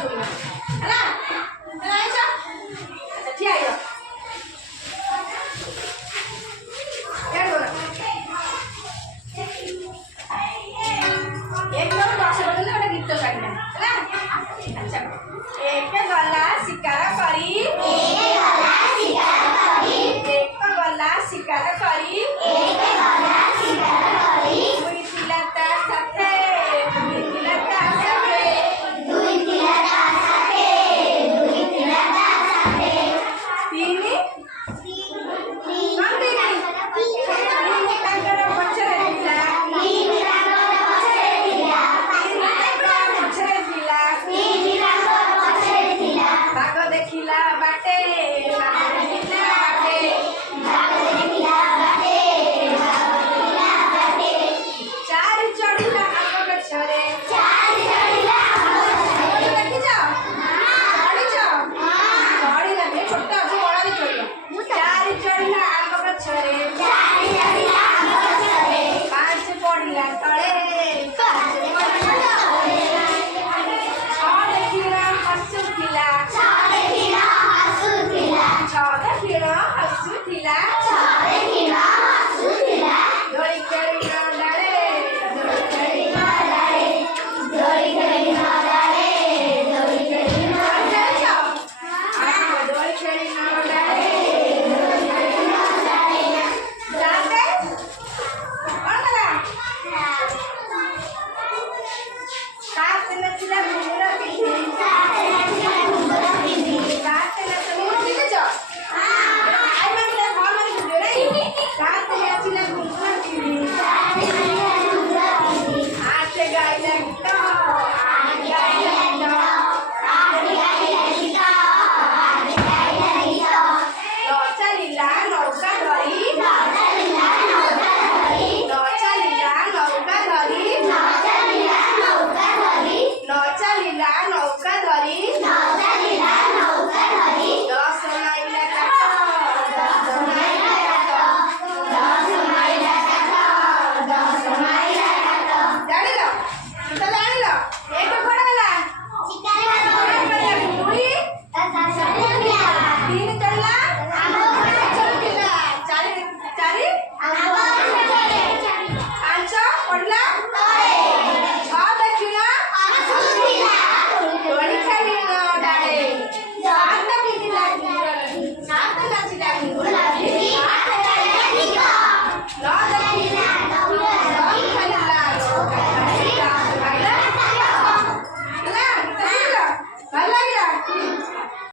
ଶୁଣିବ ହେଲା ଜାଣିଛ ଆଚ୍ଛା ଠିଆ ହେଇଯାଅ एक दम 10 बजे गोटे गीत गाइला ହେଲା अच्छा एक गला शिकार करी एक गला शिकार करी दुई थिला ता साथे तीन देखिला बाटे चार चढ़िला आम गछरे देखी जाओ चढ़ी लगे छोटा से बड़ा भी चढ़िया चार चढ़िला आम गछरे पांच पड़िला तले देखिला हसुथिला दोली खेली डाले